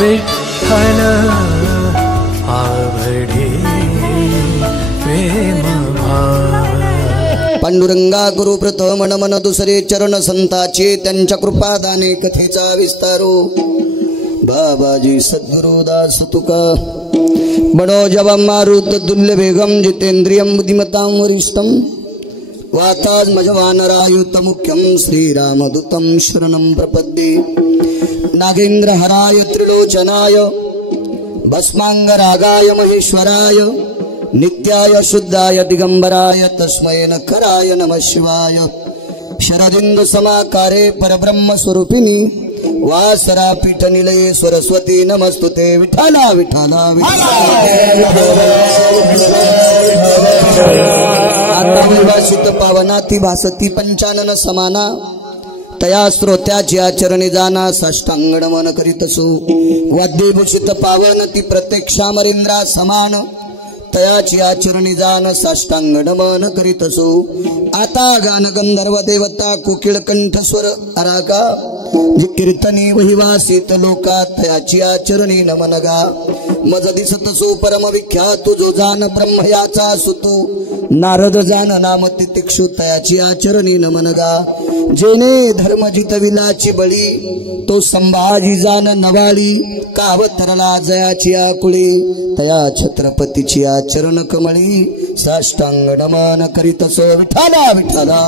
विठ्ठल आवडे प्रेम भाव। पांडुरंगा गुरुव्रत मन मन दुसरे चरण संताचे त्यांच्या कृपादाने कथेचा विस्तारो। बाबाजी सद्गुरुदास तुका बडो जवम मारुत दुल्य बेगम जितेंद्रियम बुद्धिमतां वरिष्ठम वाताज मजवानरायुत मुख्यम श्रीरामदूतं शरणं प्रपद्ये। नागेंद्र हराय त्रिलोचनाय भस्मांगरागाय महेश्वराय नित्याय शुद्धाय दिगंबराय तस्मै नखराय नमः शिवाय। शरदिंदु समाकारे परब्रह्म स्वरूपिणी वासरा पीठ निलये सरस्वती नमस्तुते। विठाला विठाला आता विभाषित पावनाती भासती पंचानन समाना तया श्रोत्याची आचरणे जाना साष्टांग नमन करीतसु। वाद्यभूषित पावन ती प्रत्यक्षामरेंद्रा समान तयाची आचरणी जान साष्टांग नमन करीतसु। आता गान गंधर्व देवता कोकिळ कंठस्वर अरागा जी कीर्तनी वहिवासित लोका तयाची आचरणी नमन गा। मज दिसतसु परम विख्यात जो जान ब्रह्म याचा सुतू नारद जान नाम तितिक्षु तयाची आचरणी नमन गा। जेने धर्म जितविलाची बळी तो संभाजी जान नवाळी कावतरला जयाची आकुळी तया छत्रपतीची आचरण कमळी साष्टांग नमन करीतसो। विठाला विठाला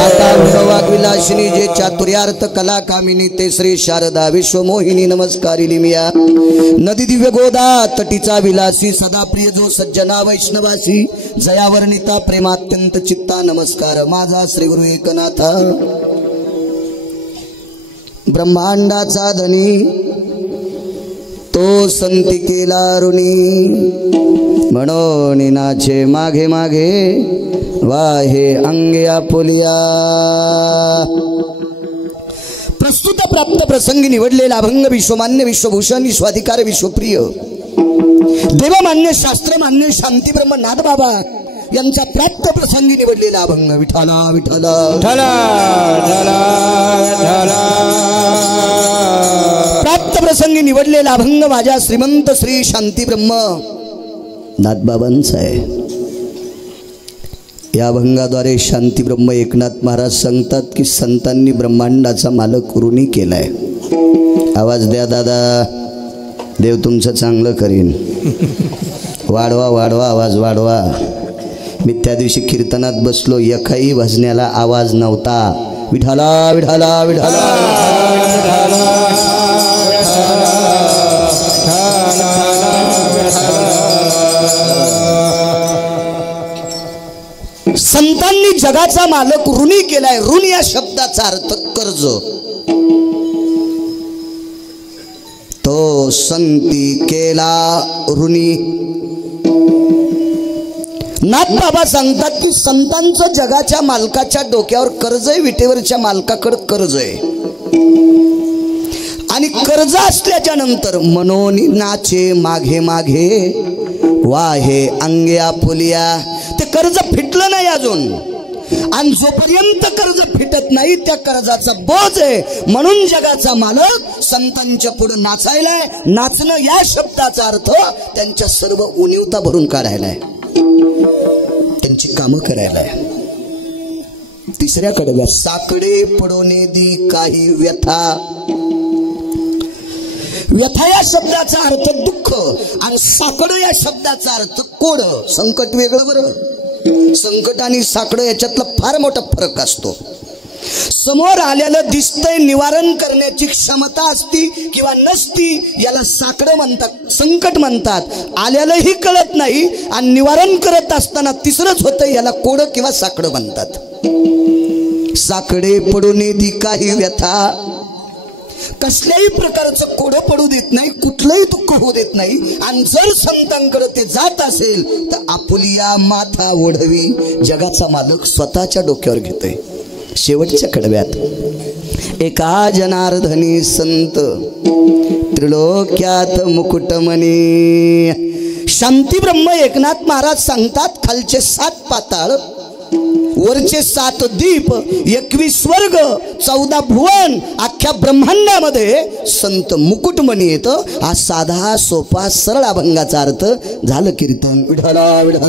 आता विलासिनी जे चातुर्यार्थ कला कामिनी ते श्री शारदा विश्वमोहिनी नमस्कारिणी मिया। नदी दिव्य गोदा तटीचा विलासी सदा प्रिय जो सज्जना वैष्णवासी जयावर्णिता प्रेमात्यंत चित्ता नमस्कार माझा श्री गुरु एकनाथा। ब्रह्मांडाचा धनी तो संती केला ऋणी म्हणून नाचे मागे मागे वाहे अंगे आपुलिया। प्रस्तुत प्राप्त प्रसंगी निवडलेला अभंग विश्वमान्य विश्वभूषण विश्वाधिकार विश्वप्रिय देवमान्य शास्त्रमान्य शांतीब्रह्म नाथबाबा यांचा प्राप्त प्रसंगी निवडलेला अभंग। विठाला विठाला प्राप्त प्रसंगी निवडलेला अभंग माझ्या श्रीमंत श्री शांतीब्रह्म नाथबाबांचा आहे। या अभंगाद्वारे शांतीब्रह्म एकनाथ महाराज सांगतात की संतांनी ब्रह्मांडाचा मालक ऋणी केलाय। आवाज द्या दादा, देव तुमचं चांगलं करीन। वाढवा वाढवा आवाज वाढवा। मी त्या दिवशी कीर्तनात बसलो एकाही भजण्याला आवाज नव्हता। विठाला विठाला विठाला संतांनी जगाचा मालक ऋणी केलाय। ऋण या शब्दाचा अर्थ कर्ज। तो संती केला ऋणी। नाथबाबा सांगतात की संतांचं जगाच्या मालकाच्या डोक्यावर कर्ज आहे, विटेवरच्या मालकाकडे कर्ज आहे। आणि कर्ज असल्याच्या नंतर मनोनी नाचे मागे मागे वाहे अंगे आपुलिया। ते कर्ज फिटलं नाही अजून आणि जोपर्यंत कर्ज फिटत नाही त्या कर्जाचा बोज आहे। म्हणून जगाचा मालक संतांच्या पुढे नाचायलाय। नाचणं या शब्दाचा अर्थ त्यांच्या सर्व उणीवता भरून काढायलाय, त्यांची कामं करायलाय। तिसऱ्या कडव्या साकडे पडोने दी काही व्यथा। व्यथा या शब्दाचा अर्थ दुःख आणि साकड या शब्दाचा अर्थ कोड। संकट वेगळं बरं, संकट आणि साकड याच्यातला फार मोठा फरक असतो। समोर आलेलं दिसतंय निवारण करण्याची क्षमता असती किंवा नसती याला साकड म्हणतात, संकट म्हणतात। आलेलंही कळत नाही आणि निवारण करत असताना तिसरंच होतं याला कोड किंवा साकड म्हणतात। साकडे पडून दी काही व्यथा। कसल्याही प्रकारचं कोड पडू देत नाही, कुठलंही दुःख होऊ देत नाही। आणि जर संतांकडे ते जात असेल तर आपुलिया माथा ओढवी जगाचा मालक स्वतःच्या डोक्यावर घेतोय। शेवटच्या कडव्यात एका जनार्दनी संत त्रिलोक्यात मुकुटमणी। शांतीब्रह्म एकनाथ महाराज सांगतात खालचे 7 पाताळ वरचे 7 दीप 21 स्वर्ग 14 भुवन अख्ख्या ब्रह्मांडामध्ये संत मुकुटमणी येतं. हा साधा सोपा सरळ अभंगाचा अर्थ झालं कीर्तन. विठला विठला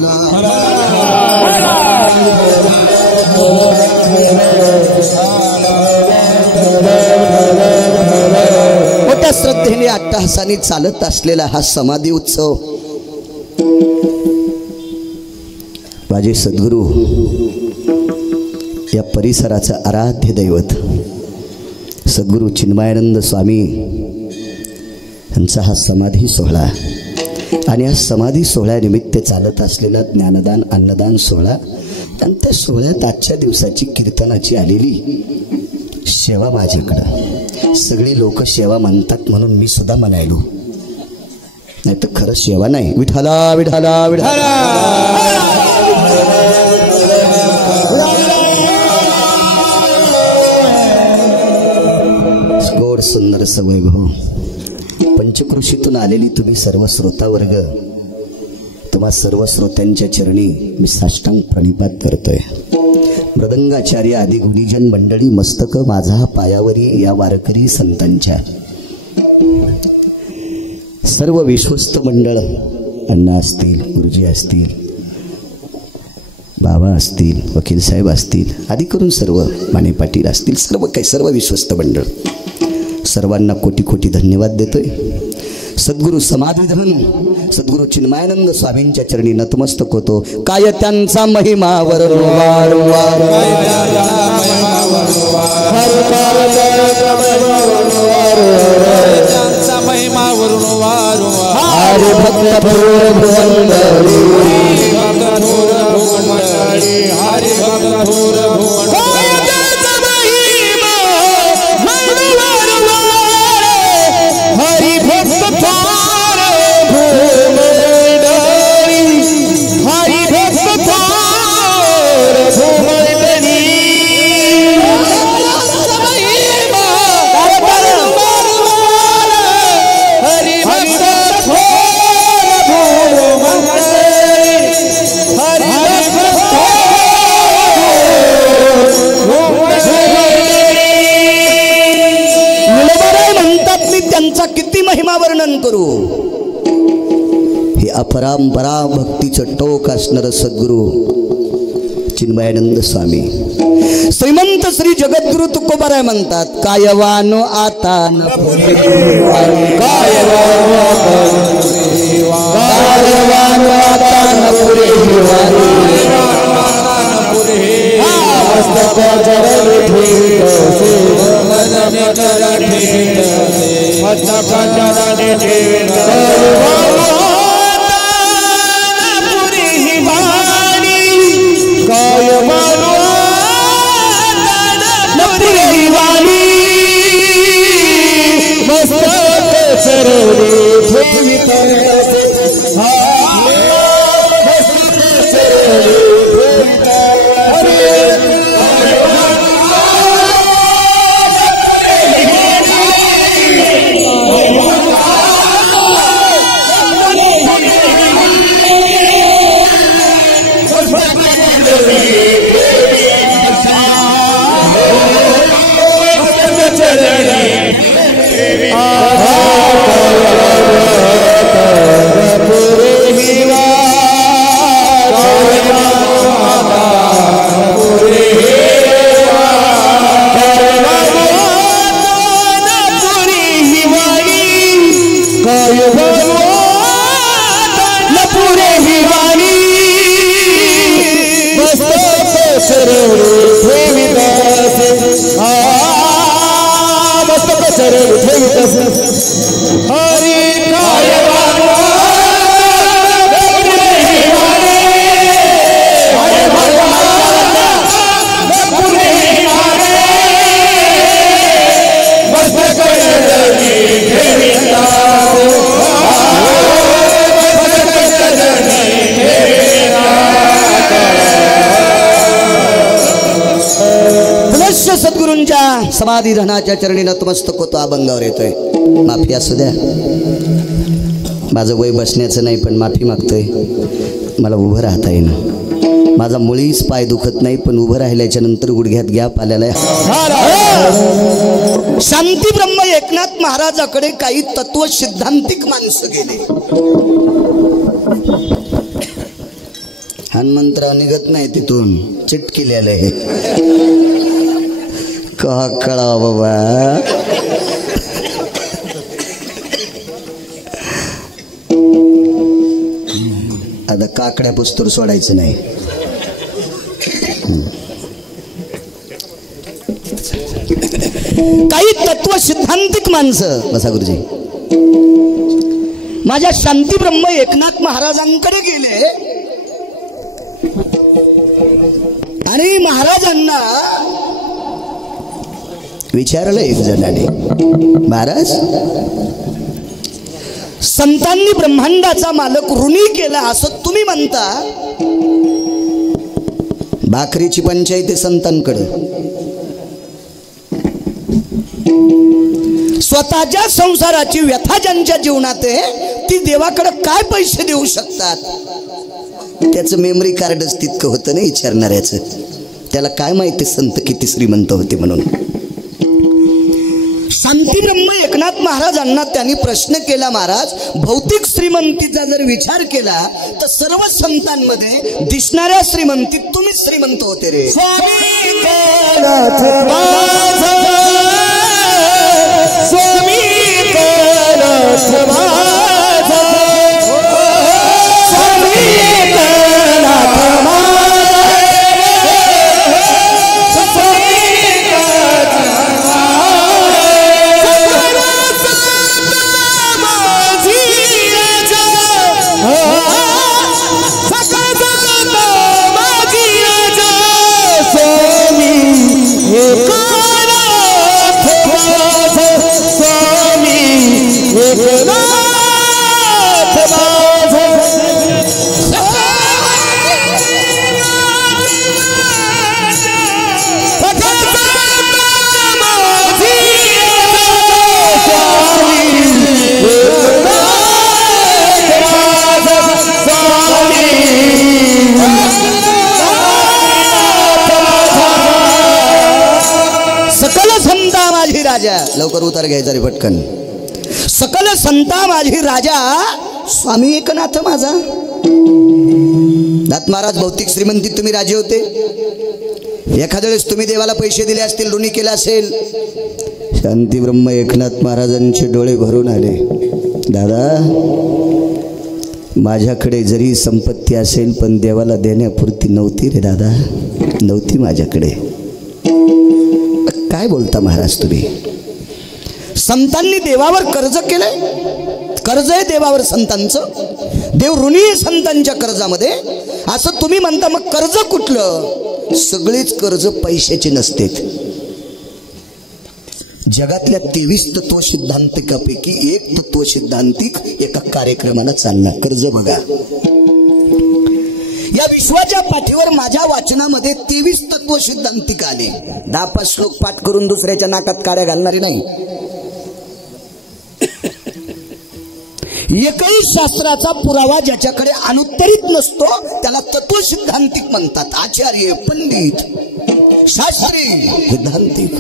मोठ्या श्रद्धेने अट्टहासाने चालत असलेला हा समाधी उत्सव माझे सद्गुरू या परिसराचं आराध्य दैवत सद्गुरू चिन्मयानंद स्वामी यांचा हा समाधी सोहळा आणि या समाधी सोहळ्यानिमित्त चालत असलेला ज्ञानदान अन्नदान सोहळा आणि त्या सोहळ्यात आजच्या दिवसाची कीर्तनाची आलेली सेवा माझ्याकडं. सगळी लोक सेवा मानतात म्हणून मी सुद्धा म्हणायलो, नाही तर खरं सेवा नाही. विठला विठला विठला गोड सुंदर वैभव पंचकृषीतून आलेली तुम्ही सर्व श्रोता वर्ग, तुम्हा सर्व श्रोत्यांच्या चरणी मी साष्टांग प्रणिपात करतोय. मृदंगाचार्य आदी गुणीजन मंडळी मस्तक माझा पायावरी या वारकरी संतांच्या सर्व विश्वस्त मंडळ अण्णा असतील, गुरुजी असतील, बाबा असतील, वकील साहेब असतील आदी करून सर्व माने पाटील असतील, सर्व विश्वस्त मंडळ सर्वांना कोटी कोटी धन्यवाद देतोय. सद्गुरू समाधीधन सद्गुरू चिन्मयानंद स्वामींच्या चरणी नतमस्तक होतो. काय त्यांचा महिमा वारंवार हरि भक्त किती महिमा वर्णन करू. हे अपरांपरा भक्तीचं टोक असणार सद्गुरू चिन्मयानंद स्वामी श्रीमंत श्री जगद्गुरु तुकोबाराय म्हणतात, कायवानो आता न समाधी धनाच्या चरणी नतमस्तक होतो. अभंगावर येतोय. माफी असू द्या, माझं वय बसण्याचं नाही, पण माफी मागतोय. मला उभं राहता येईना. माझा मुळीच पाय दुखत नाही, पण उभं राहिल्याच्या नंतर गुडघ्यात गॅप आलेला आहे. शांती ब्रह्म एकनाथ महाराजाकडे काही तत्व सिद्धांतिक माणसं गेले. हनुमंतराव निघत नाही तिथून, चिटकिलेलं आहे. का कळा बाबा, आता काकड्या पुस्तूर सोडायचं नाही. काही तत्व सिद्धांतिक माणसं. बसा गुरुजी. माझ्या शांती ब्रह्म एकनाथ महाराजांकडे गेले आणि महाराजांना विचारलं एक जणाने, महाराज संतांनी ब्रह्मांडाचा मालक ऋणी केला असं तुम्ही म्हणता, भाकरीची पंचायती संतांकडे, स्वतःच्या संसाराची व्यथा ज्यांच्या जीवनात आहे ती देवाकडे काय पैसे देऊ शकतात? त्याचं मेमरी कार्डच तितकं होतं ना विचारणाऱ्याचं. त्याला काय माहिती संत किती श्रीमंत होते म्हणून. शांती ब्रह्म एकनाथ महाराजांना त्यांनी प्रश्न केला, महाराज भौतिक श्रीमंतीचा जर विचार केला तर सर्व संतांमध्ये दिसणाऱ्या श्रीमंतीत तुम्हीच श्रीमंत होते रे. लवकर उतार घ्यायचा रे पटकन. सकल संता माझी राजा स्वामी एकनाथ माझा. नाथ महाराज भौतिक श्रीमंतीत तुम्ही राजे होते. एखाद्या वेळेस तुम्ही देवाला पैसे दिले असतील, ऋणी केला असेल. शांती ब्रह्म एकनाथ महाराजांचे डोळे भरून आले. दादा माझ्याकडे जरी संपत्ती असेल पण देवाला देण्यापुरती नव्हती रे दादा, नव्हती माझ्याकडे. काय बोलता महाराज तुम्ही? संतांनी देवावर कर्ज केलंय, कर्ज आहे देवावर संतांचं. देव ऋणी आहे संतांच्या कर्जामध्ये असं तुम्ही म्हणता. मग कर्ज कुठलं? सगळेच कर्ज पैशाचे नसतेत. जगातल्या 23 तत्व सिद्धांतिकापैकी एक तत्व सिद्धांतिक एका कार्यक्रमाला चालला. कर्ज बघा. या विश्वाच्या पाठीवर माझ्या वाचनामध्ये 23 तत्व सिद्धांतिक आले. 10-5 श्लोक पाठ करून दुसऱ्याच्या नाकात काड्या घालणारे नाही. एकही शास्त्राचा पुरावा ज्याच्याकडे अनुत्तरित नसतो त्याला तत्व सिद्धांतिक म्हणतात. आचार्य, पंडित, शास्त्री, सिद्धांतिक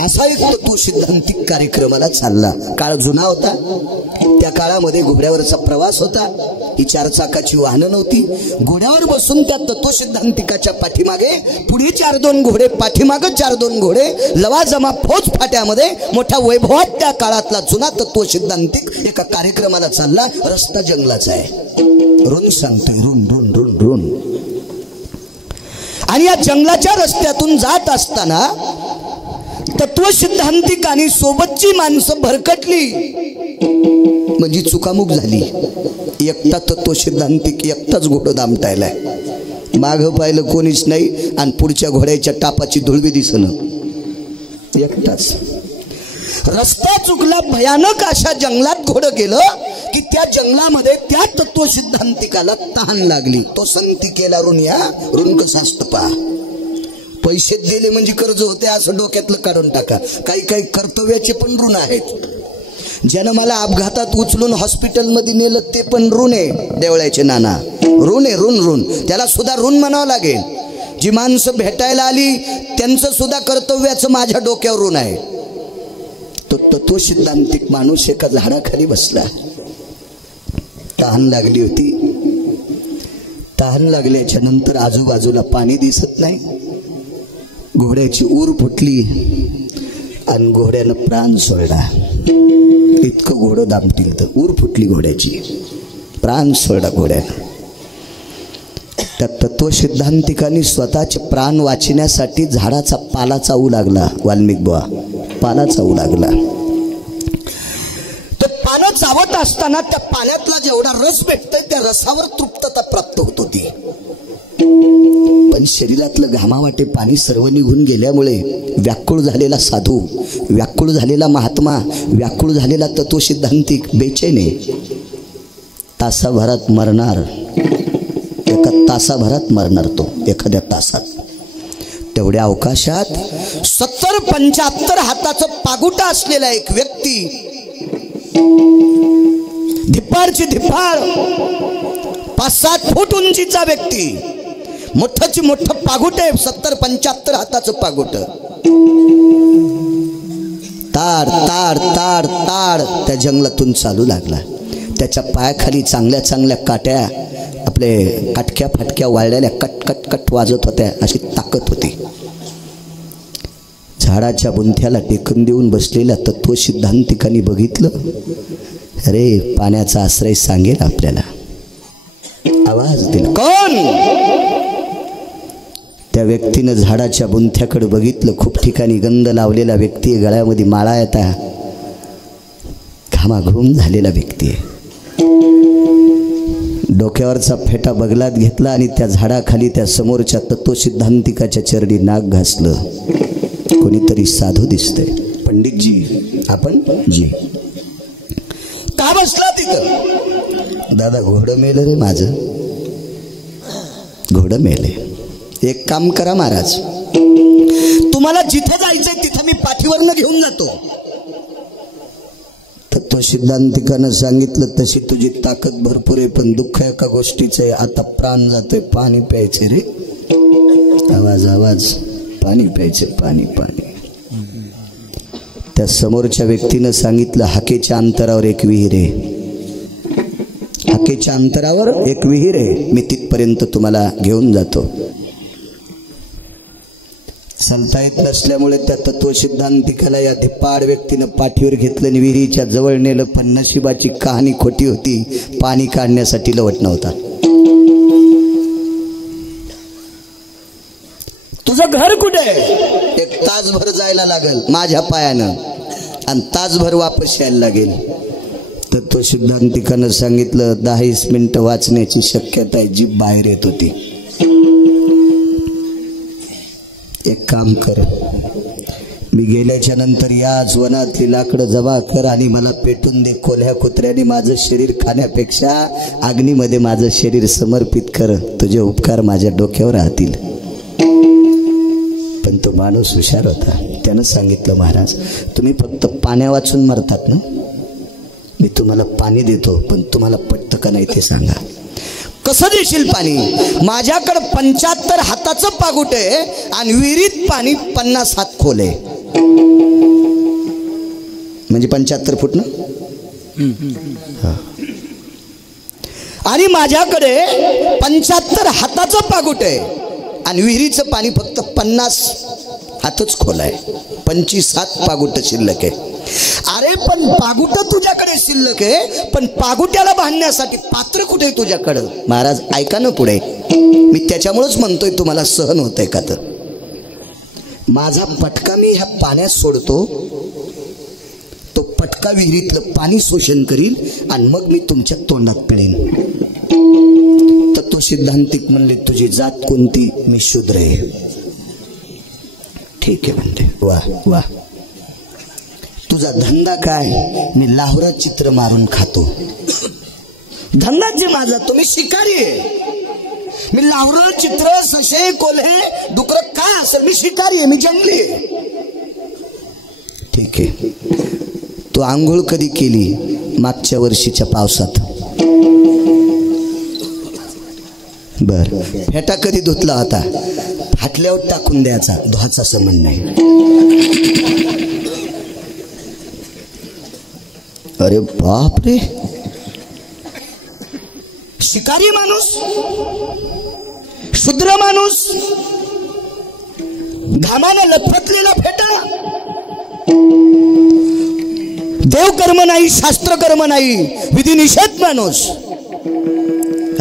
असा एक तत्व सिद्धांतिक कार्यक्रमाला चालला. काळ जुना होता. त्या काळामध्ये घोड्यावरचा प्रवास होता. ही 4 चाकाची वाहनं नव्हती. घोड्यावर बसून त्या तत्व सिद्धांतिकाच्या पाठीमागे पुढे 4-2 घोडे, पाठीमागे 4-2 घोडे, लवाजमा फौज फाट्यामध्ये मोठ्या वैभवात त्या काळातला जुना तत्व सिद्धांतिक एका कार्यक्रमाला चालला. रस्ता जंगलाचा आहे. रुन सांगतोय, रुन रुन रुन रुन. आणि या जंगलाच्या रस्त्यातून जात असताना तत्व सिद्धांतिक आणि सोबतची माणसं भरकटली म्हणजे चुकामुक झाली. एकटा तत्व सिद्धांतिक एकटाच घोडं दामटायलाय. मागं पाहिलं कोणीच नाही आणि पुढच्या घोड्याच्या टापाची धुळवी दिसणं. एकटाच. रस्ता चुकला. भयानक अशा जंगलात घोडं गेलं की त्या जंगलामध्ये त्या तत्व सिद्धांतिकाला तहान लागली. तो संती केला ऋण. या ऋण कसं असतं पहा. पैसे दिले म्हणजे कर्ज होते असं डोक्यातलं काढून टाका. काही काही कर्तव्याचे पण ऋण आहेत. ज्यानं मला अपघातात उचलून हॉस्पिटलमध्ये नेलं ते पण ऋण आहे. देवळाचे नाना ऋण आहे, ऋण. त्याला सुद्धा ऋण म्हणावं लागेल. जी माणसं भेटायला आली त्यांचं सुद्धा कर्तव्याचं माझ्या डोक्यावर ऋण आहे. तो सिद्धांतिक माणूस एका झाडाखाली बसला. तहान लागली होती. तहान लागल्याच्या नंतर आजूबाजूला पाणी दिसत नाही. घोड्याची ऊर फुटली आणि घोड्यानं प्राण सोडला. इतकं घोडं दामतील तर ऊर फुटली घोड्याची, प्राण सोडला घोड्यानं. त्या तत्व सिद्धांतिकांनी स्वतःचे प्राण वाचण्यासाठी झाडाचा पाला चावू लागला. वाल्मिक बुवा पाला चावू लागला. ते पानं चावत असताना त्या पाण्यातला जेवढा रस भेटतोय त्या रसावर तृप्तता प्राप्त होत होती. पण शरीरातलं घामावाटे पाणी सर्व निघून गेल्यामुळे व्याकुळ झालेला साधू, व्याकुळ झालेला महात्मा, व्याकुळ झालेला तत्व सिद्धांतिक बेचैने. तासाभरात मरणार, एका तासाभरात मरणार तो, एखाद्या तासात. तेवढ्या अवकाशात 70-75 हाताचं पागुटा असलेला एक व्यक्ती, धिप्पारची धिप्पार, 5-7 फूट उंचीचा व्यक्ती, मोठंची मोठं पागुट आहे, 70-75 हाताचं पागुट. ताड ताड ताड ताड त्या जंगलातून चालू लागला. त्याच्या पायाखाली चांगल्या चांगल्या काट्या, आपले काटक्या फाटक्या वाळलेल्या कट कट कट वाजत होत्या, अशी ताकद होती. झाडाच्या बुंथ्याला टेकून देऊन बसलेल्या तत्व सिद्धांतिकांनी बघितलं, अरे पाण्याचा आश्रय सांगेल आपल्याला. आवाज दिला. कोण? त्या व्यक्तीनं झाडाच्या बुंथ्याकडे बघितलं. खूप ठिकाणी गंध लावलेला व्यक्ती आहे, गळ्यामध्ये माळा येता, घामाघूम झालेला व्यक्ती आहे. डोक्यावरचा फेटा बगलात घेतला आणि त्या झाडाखाली त्या समोरच्या तत्व सिद्धांतिकाच्या चरणी नाक घासलं. कोणीतरी साधू दिसतंय. पंडितजी, आपण जी का बसला तिथं? दादा घोडं मेलं रे माझं, घोडं मेले. एक काम करा महाराज, तुम्हाला जिथे जायचंय तिथं मी पाठीवरनं घेऊन जातो. तत्व सिद्धांतिकानं सांगितलं, तशी तुझी ताकद भरपूर आहे, पण दुःख एका गोष्टीचं आहे, आता प्राण जातोय, पाणी प्यायचे रे. आवाज आवाज, पाणी प्यायचे, पाणी पाणी. त्या समोरच्या व्यक्तीनं सांगितलं, हाकेच्या अंतरावर एक विहीर आहे, हाकेच्या अंतरावर एक विहीर आहे, मी तिथपर्यंत तुम्हाला घेऊन जातो. चालता येत नसल्यामुळे त्या तत्व सिद्धांतिकाला या धिप्पाड व्यक्तीनं पाठीवर घेतलं आणि विहिरीच्या जवळ नेलं. पण नशिबाची कहाणी खोटी होती, पाणी काढण्यासाठी लवट नव्हता. तुझं घर कुठे? 1 तासभर जायला लागेल माझ्या पायानं आणि तासभर वापस यायला लागेल. तत्व सिद्धांतिकानं सांगितलं, 10-20 मिनिटं वाचण्याची शक्यता आहे. जीभ बाहेर येत होती. एक काम कर, मी गेल्याच्या नंतर याच वनातली लाकडं जमा कर आणि मला पेटून दे. कोल्ह्या कुत्र्याने माझं शरीर खाण्यापेक्षा अग्नीमध्ये माझं शरीर समर्पित कर. तुझे उपकार माझ्या डोक्यावर राहतील. पण तो माणूस हुशार होता. त्यानं सांगितलं, महाराज तुम्ही फक्त पाण्या वाचून मरतात ना, मी तुम्हाला पाणी देतो, पण तुम्हाला पटतं का नाही ते सांगा. कसं देशील पाणी? माझ्याकडे 75 हाताचं पागुट आहे आणि विहिरीत पाणी 50 हात खोल आहे, म्हणजे 75 फूट ना. आणि माझ्याकडे 75 हाताचं पागुट आहे आणि विहिरीचं पाणी फक्त 50 हातच खोल आहे, 25 हात पागुट शिल्लक आहे. अरे पण पागुट तुझ्याकडे शिल्लक आहे, पण पागुट्याला बांधण्यासाठी पात्र कुठे आहे तुझ्याकडं? महाराज ऐका ना पुढे, मी त्याच्यामुळेच म्हणतोय तुम्हाला सहन होतंय का. तर माझा पटका मी ह्या पाण्यात सोडतो, तो पटका विहिरीतलं पाणी शोषण करील आणि मग मी तुमच्या तोंडात पिळेन. तत्व सिद्धांतिक म्हणले, तुझी जात कोणती? मी शूद्र आहे. ठीक आहे म्हणते. वा वा. तुझा धंदा काय? मी लाहोरा चित्र मारून खातो. धंदा जे माझा, तो मी शिकारी आहे. मी लाहोरा चित्र, ससे, कोल्हे, डुकर काय असेल, मी शिकारी आहे, मी जंगली आहे. ठीक आहे, तू आंघोळ कधी केली? मागच्या वर्षीच्या पावसात. बर, फेटा कधी धुतला होता? हाटल्यावर टाकून द्यायचा, धुवाचा संबंध नाही. अरे बाप रे, शिकारी माणूस, शूद्र माणूस, घामाने लपटलेला फेटा. देवकर्म नाही, शास्त्रकर्म नाही, विधिनिषेध माणूस,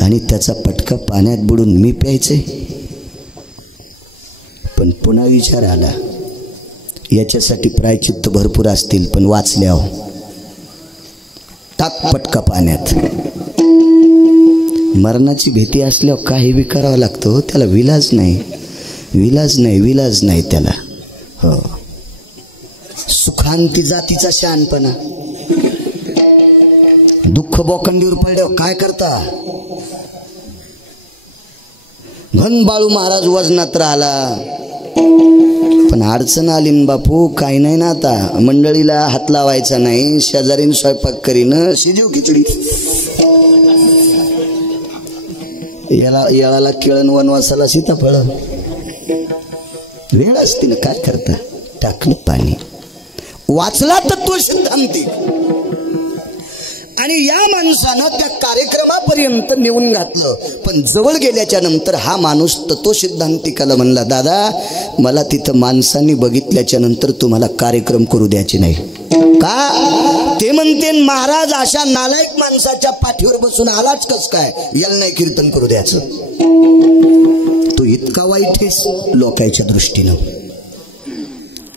आणि त्याचा पटका पाण्यात बुडून मी प्यायचे. पण पुन्हा विचार आला, याच्यासाठी प्रायचित्त भरपूर असतील, पण वाचल्यावर टाक पटका पाण्यात. मरणाची भीती असल्यावर काही बी करावं लागतं, त्याला विलाज नाही, विलाज नाही, विलाज नाही त्याला. हो, सुखांती जातीचा शहाणपणा. दुःख बोकंडीवर पडल्यावर काय करता? घन बाळू महाराज वजनात राहिला, पण अडचण आली न बापू. काही नाही ना आता, मंडळीला हात लावायचा नाही, शेजारीन स्वयंपाक करीन, शिजेव खिचडी. याला केळण वनवासाला सीताफळ. वेळ असते ना, काय करता? टाकलं पाणी. वाचला तत्व सिद्धांती. आणि या माणसानं त्या कार्यक्रमापर्यंत नेऊन घातलं, पण जवळ गेल्याच्या नंतर हा माणूस तत्व सिद्धांतिकाला म्हणला, दादा मला तिथं माणसांनी बघितल्याच्या नंतर तुम्हाला कार्यक्रम करू द्यायचे नाही. का? ते म्हणते महाराज अशा नालायक माणसाच्या पाठीवर बसून आलाच कस काय, याला नाही कीर्तन करू द्यायचं. तो इतका वाईट आहे लोकांच्या दृष्टीनं.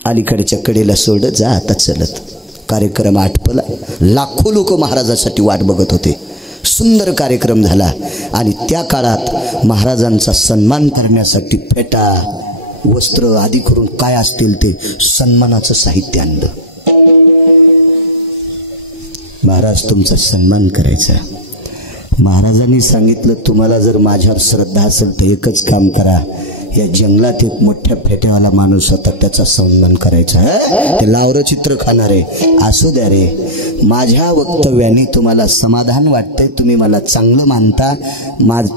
अलीकडच्या कडेला सोड जा आता चलत. कार्यक्रम आटपला, लाखो लोक महाराजासाठी वाट बघत होते. सुंदर कार्यक्रम झाला. आणि त्या काळात महाराजांचा सन्मान करण्यासाठी फेटा, वस्त्र आदी करून काय असतील ते सन्मानाचं साहित्य आणलं. महाराज तुमचा सन्मान करायचा. महाराजांनी सांगितलं, तुम्हाला जर माझ्यावर श्रद्धा असेल तर एकच काम करा, या जंगलात एक मोठ्या फेट्यावाला माणूस होता, त्याचा सन्मान करायचा. ते लावरं चित्र खाणार आहे, असू द्या रे. माझ्या वक्तव्याने तुम्हाला समाधान वाटतंय, तुम्ही मला चांगलं मानता,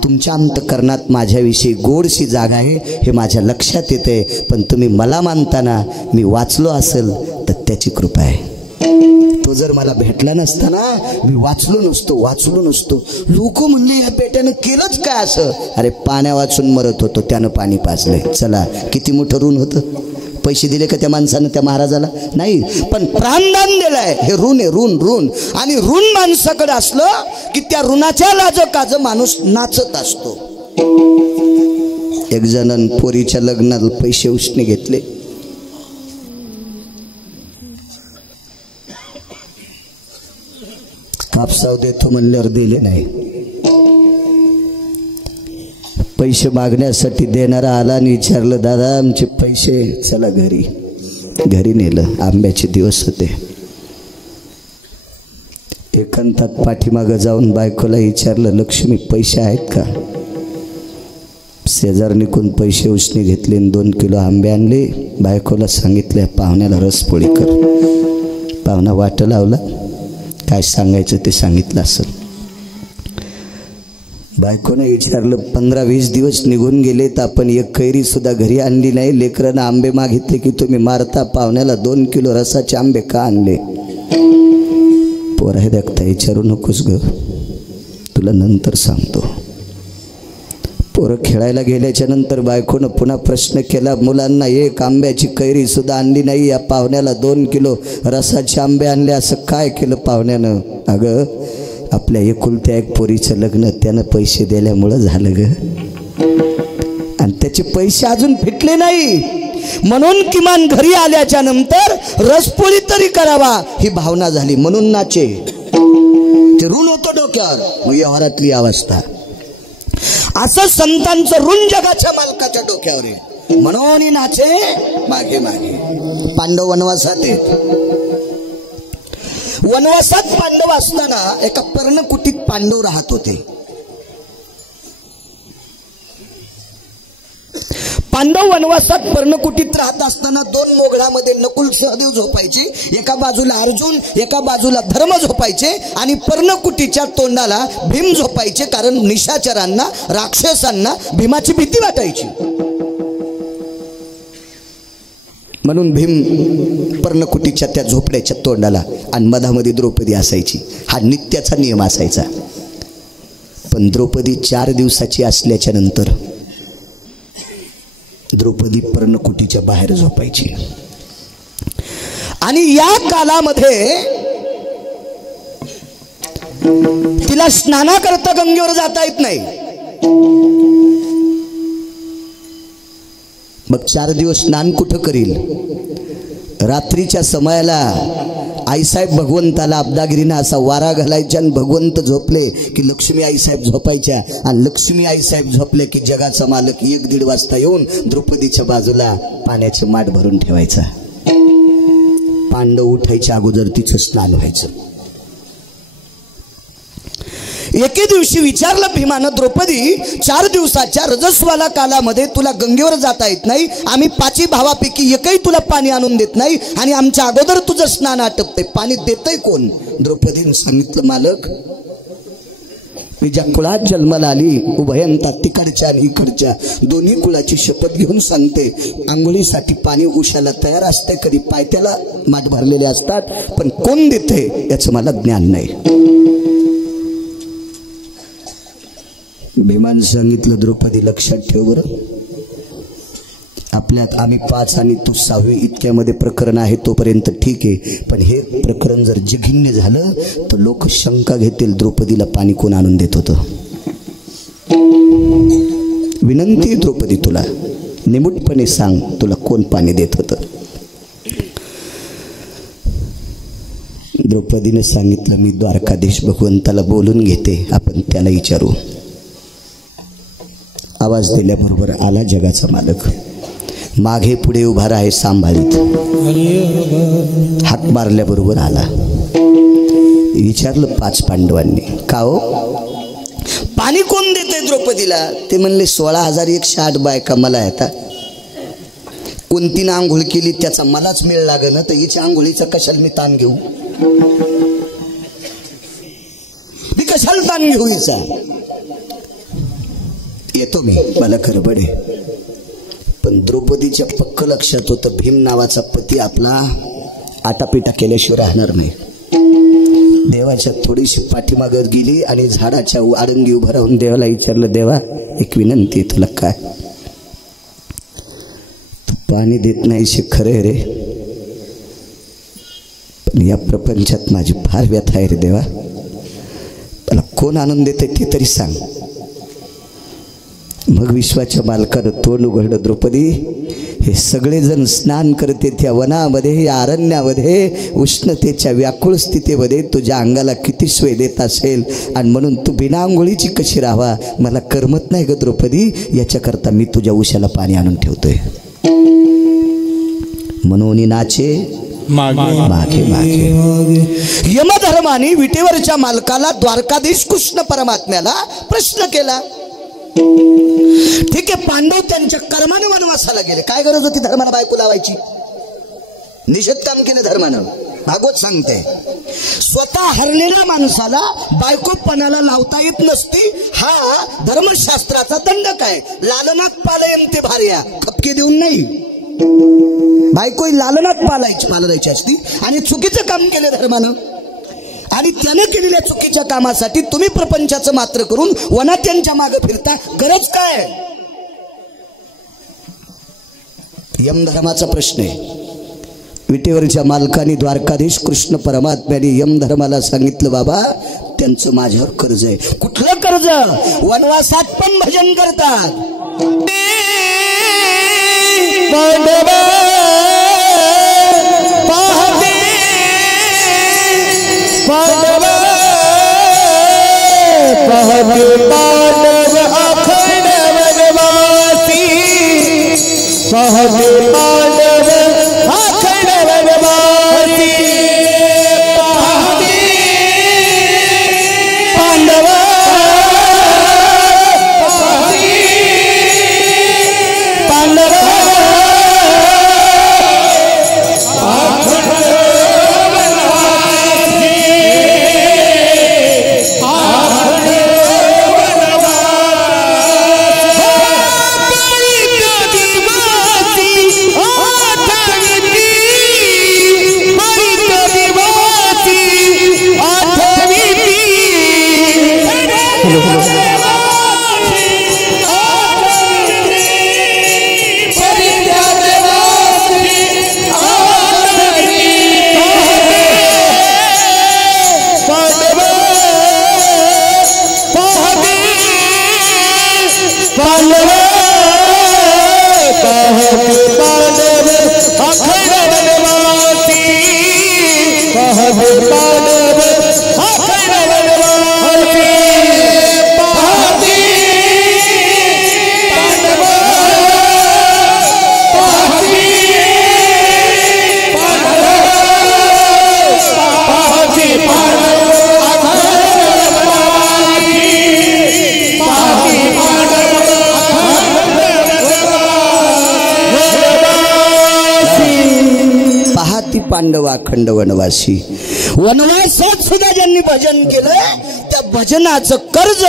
तुमच्या अंतःकरणात माझ्याविषयी गोडशी जागा आहे हे माझ्या लक्षात येते. पण तुम्ही मला मानताना मी वाचलो असेल तर त्याची कृपा आहे. तो जर मला भेटला नसता ना, मी वाचलो नसतो. लोक म्हणले या पेट्यानं केलंच काय असं? अरे पाण्या वाचून मरत होतो, त्यानं पाणी पाजलंय. चला, किती मोठं ऋण होतं. पैसे दिले का त्या माणसानं त्या महाराजाला? नाही, पण प्राणदान दिलंय. हे ऋण आहे, ऋण. आणि ऋण माणसाकडे असलं की त्या ऋणाच्या लाजकाज माणूस नाचत असतो. एक जणांन पोरीच्या लग्नाला पैसे उसने घेतले. कापसाव देतो म्हणल्यावर दिले नाही. पैसे मागण्यासाठी देणारा आला आणि विचारलं, दादा आमचे पैसे. चला घरी नेलं. आंब्याचे दिवस होते. एकांतात पाठीमागं जाऊन बायकोला विचारलं, लक्ष्मी पैसे आहेत का? शेजारनीकडून पैसे उसने घेतले, 2 किलो आंबे आणले. बायकोला सांगितले, पाहुण्याला रसपोळी कर. पाहुणा वाट लावला, काय सांगायचं ते सांगितलं असेल. बायकोने विचारलं, 15-20 दिवस निघून गेले तर आपण एक कैरी सुद्धा घरी आणली नाही. लेकरानं आंबे मागितले की तुम्ही मारता. पाहुण्याला 2 किलो रसाचे आंबे का आणले? पोरं देखता विचारू नकोस ग, तुला नंतर सांगतो. पोरं खेळायला गेल्याच्या नंतर बायकोनं पुन्हा प्रश्न केला, मुलांना एक आंब्याची कैरी सुद्धा आणली नाही, या पाहुण्याला 2 किलो रसाचे आंबे आणले, असं काय केलं पाहुण्यानं? अगं आपल्या एकुलत्या एक पोरीचं लग्न त्यानं पैसे दिल्यामुळं झालं ग, आणि त्याचे पैसे अजून फिटले नाही. म्हणून किमान घरी आल्याच्या नंतर रसपोळी तरी करावा ही भावना झाली, म्हणून नाचे. ते ऋण होतं डोक्यावर. मग व्यवहारातली अवस्था. असं संतांचं ऋण जगाच्या मालकाच्या डोक्यावर आहे, म्हणून नाचे मागे मागे. पांडव वनवासात पांडव असताना एका पर्णकुटीत पांडव राहत होते. पांडव वनवासात पर्णकुटीत राहत असताना 2 मोगळामध्ये नकुल सहदेव झोपायचे, एका बाजूला अर्जुन, एका बाजूला धर्म झोपायचे आणि पर्णकुटीच्या तोंडाला भीम झोपायचे, कारण निशाचरांना, राक्षसांना भीमाची भीती वाटायची. म्हणून भीम पर्णकुटीच्या त्या झोपड्याच्या तोंडाला आणि मधामध्ये द्रौपदी असायची. हा नित्याचा नियम असायचा. पण द्रौपदी 4 दिवसाची असल्याच्या नंतर द्रौपदी पर्णकुटीच्या बाहेर झोपायची. आणि या कालामध्ये तिला स्नानाकरता गंगेवर जाता येत नाही. मग 4 दिवस स्नान कुठं करील? रात्रीच्या समयाला आईसाहेब भगवंताला अब्दागिरीनं असा वारा घालायच्या आणि भगवंत झोपले की लक्ष्मी आईसाहेब झोपायच्या, आणि लक्ष्मी आईसाहेब झोपले की जगाचा मालक 1-1.5 वाजता येऊन द्रौपदीच्या बाजूला पाण्याचं माठ भरून ठेवायचा. पांडव उठायच्या अगोदर तिचं स्नान व्हायचं. एके दिवशी विचारलं भीमानं, द्रौपदी 4 दिवसाच्या रजस्वाला कालामध्ये तुला गंगेवर जाता येत नाही, आम्ही 5 भावापैकी एकही तुला पाणी आणून देत नाही आणि आमच्या अगोदर तुझं स्नान आटपतंय, पाणी देतंय कोण? द्रौपदीने सांगितलं, मालक मी ज्या कुळात जन्माला आली, उभयंता तिकडच्या आणि इकडच्या दोन्ही कुळाची शपथ घेऊन सांगते, आंघोळीसाठी पाणी उशाला तयार असते, कधी पायथ्याला माठ भरलेले असतात, पण कोण देते याचं मला ज्ञान नाही. भीमान सांगितलं, द्रौपदी लक्षात ठेव बरं, आपल्यात आम्ही 5 आणि तू 6वी इतक्यामध्ये प्रकरण आहे तोपर्यंत ठीक आहे, पण हे प्रकरण जर जघन्य झालं तर लोक शंका घेतील द्रौपदीला पाणी कोण आणून देत होतं. विनंती आहे द्रौपदी, तुला निमूटपणे सांग, तुला कोण पाणी देत होतं? द्रौपदीने सांगितलं, मी द्वारकाधीश भगवंताला बोलून घेते, आपण त्याला विचारू. आवाज दिल्याबरोबर आला जगाचा मालक, मागे पुढे उभा आहे सांभाळीत, हाक मारल्याबरोबर आला. विचारलं 5 पांडवांनी, का हो पाणी कोण देते द्रौपदीला? ते म्हणले 16,108 बायका मला येतात, कोणतीनं आंघोळ केली त्याचा मलाच मेळ लागेल, तर हिच्या आंघोळीचा कशाला मी ताण घेऊ? मी कशाला ताण घेऊ हिचा? येतो मी, मला गडबड आहे. पण द्रौपदीच्या पक्क लक्षात होतं, भीम नावाचा पती आपला आटापिटा केल्याशिवाय राहणार नाही. देवाच्या थोडीशी पाठीमागत गेली आणि झाडाच्या आडंगी उभं राहून देवाला विचारलं, देवा एक विनंती आहे तुला, काय तू पाणी देत नाहीशी खरे रे, पण या प्रपंचात माझी फार व्यथा आहे रे देवा, मला कोण आणून देते ते तरी सांग. मग विश्वाच्या मालकानं तोंड उघडलं, द्रौपदी हे सगळेजण स्नान करते त्या वनामध्ये, या अरण्यामध्ये, उष्णतेच्या व्याकुळ स्थितीमध्ये तुझ्या अंगाला किती सोय देत असेल, आणि म्हणून तू बिना आंघोळीची कशी राहावा मला करमत नाही ग द्रौपदी, याच्याकरता मी तुझ्या उशाला पाणी आणून ठेवतोय. म्हणून नाचे मागे मागे. यमधर्माने विटेवरच्या मालकाला, द्वारकाधीश कृष्ण परमात्म्याला प्रश्न केला, ठीक आहे पांडव त्यांच्या कर्माने वनवासाला गेले, काय गरज होती धर्माला बायको लावायची? निषेध काम केलं धर्मानं. भागवत सांगते, स्वतः हरलेल्या माणसाला बायकोपणाला लावता येत नसती, हा धर्मशास्त्राचा दंडक आहे. लालनात पालयंते भार्या, खपके देऊन नाही, बायको लालनात पालायची असती, आणि चुकीचं काम केलं धर्मानं, आणि त्याने केलेल्या चुकीच्या कामासाठी तुम्ही प्रपंचाचं मात्र करून वनात त्यांच्या मागे फिरता, गरज काय? यमधर्माचा प्रश्न आहे. विटेवरच्या मालकाने द्वारकाधीश कृष्ण परमात्म्याने यमधर्माला सांगितलं, बाबा त्यांचं माझ्यावर कर्ज आहे. कुठलं कर्ज? वनवासात पण भजन करतात, पांडव अखंड वनवासी, पांडव अखंड वनवासी, पांडव पांडव पांडव अखंड वनवासी. वनवासात सुद्धा ज्यांनी भजन केलं त्या भजनाचं कर्ज,